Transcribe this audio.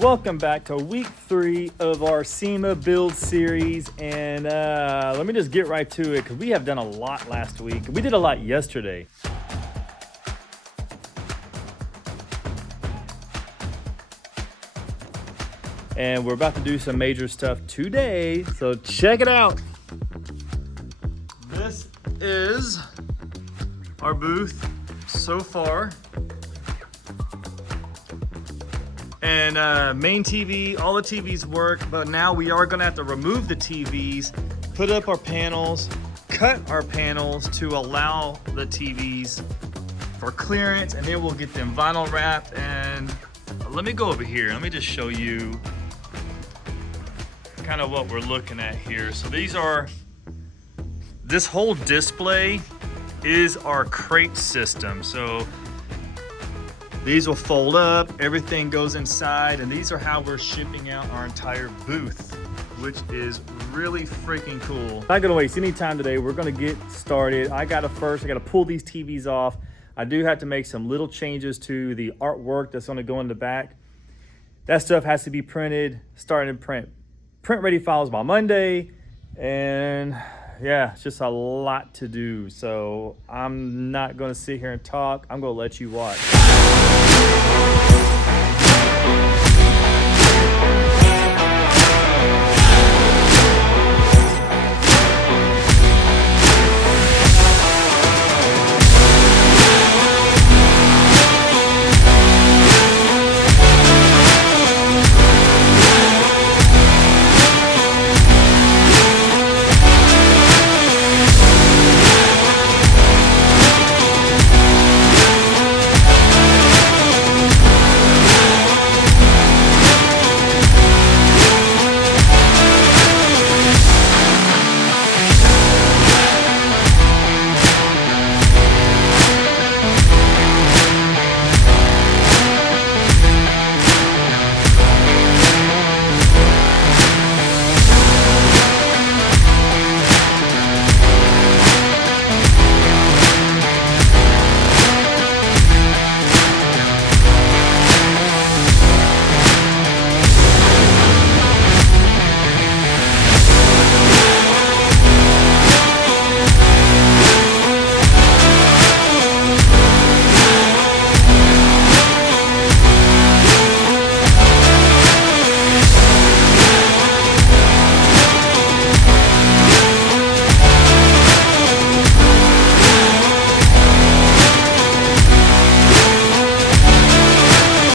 Welcome back to week 3 of our SEMA Build series, and let me just get right to it because we have done a lot last week. We did a lot yesterday. And we're about to do some major stuff today, so check it out. This is our booth so far. And main TV, all the TVs work, but now we are gonna have to remove the TVs, put up our panels, cut our panels to allow the TVs for clearance, and then we'll get them vinyl wrapped. And let me go over here. Let me just show you kind of what we're looking at here. So this whole display is our crate system. So these will fold up, everything goes inside, and these are how we're shipping out our entire booth, which is really freaking cool. Not gonna waste any time today. We're gonna get started. I gotta pull these TVs off. I do have to make some little changes to the artwork that's gonna go in the back. That stuff has to be printed, starting to print ready files by Monday, and yeah, it's just a lot to do. So I'm not gonna sit here and talk. I'm gonna let you watch.